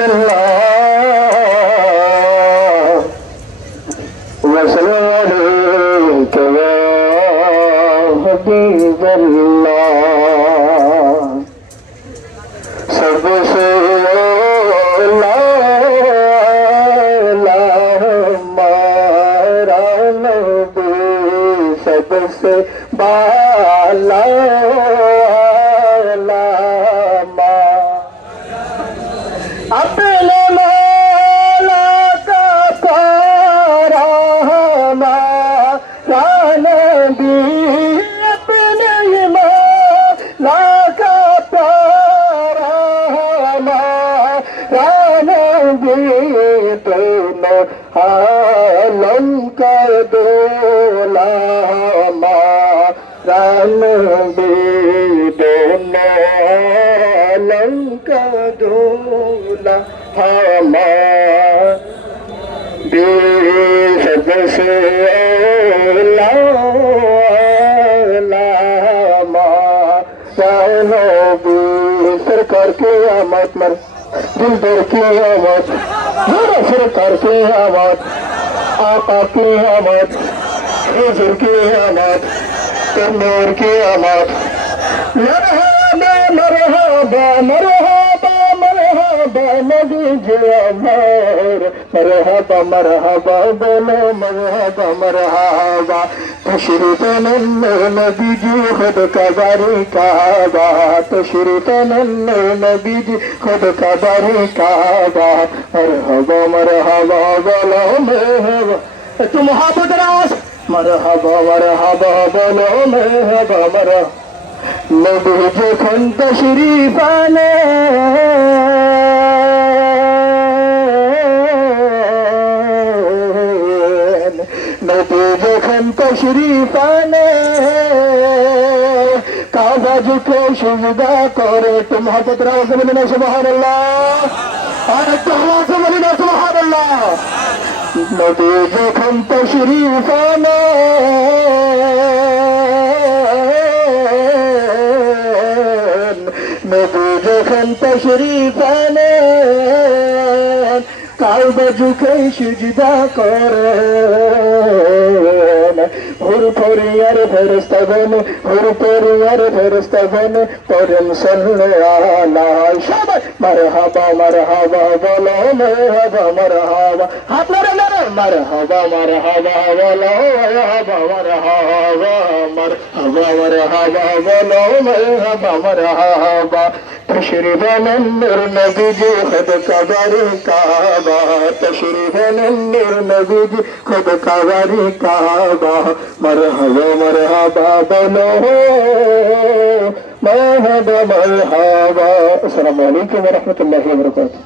الله وسلام عليك يا حبيب الله सबसे हमारा नबी सबसे बाला अपने मौला का प्यारा हमारा नबी अपने मौला का प्यारा हमारा नबी दोनों आलम का दूल्हा हमारा नबी दोनों आलम का दूल्हा हमारा सबसे सरकार की आमद मर दिल दर की आवाज सरकार की आवाज आका की आवाज हुजूर की आवाज तनूर की आवाज मरहबा मरहबा मरहबा मरहबा नबी जी अमर मरहबा मरहबा बोलो मरहबा मरहबा तशरीफ नबी जी खुद का बारी काबा तशरीफ नबी जी खुद का बारी काबा मरहबा मरहबा बोलो मरहबा तुम मोहब्बत रास मरहबा मरहबा बोलो मरहबा मरहबा नबी যখন তশরীফ আনে নবী যখন তশরীফ আনে কাবা ঝুঁকে সিজদা করে একটু মহব্বত রাখতে বলি না সুবহানাল্লাহ আর একটু আওয়াজে বলি না সুবহানাল্লাহ নবী যখন তশরীফ আনে নবী যখন তশরীফ আনেন কাবা ঝুঁকে সিজদা করেন হুর পরিয়ার ফেরেশতাগণ হুর পরিয়ার ফেরেশতাগণ পড়েন সাল্লাল্লাহু সবাই মারহাবা মারহাবা বলো মারহাবা মারহাবা আপনারা নারে মারহাবা মারহাবা বলো মারহাবা মারহাবা মারহাবা মারহাবা বলো মারহাবা মারহাবা तशरीफ नूर नबी जी खुद का बारी काबा तशरीफ नूर नबी जी खुद का बारी काबा मरहबा मरहबा बोलो मरहबा मरहबा। अस्सलामु अलैकुम व रहमतुल्लाहि व बरकातुहू।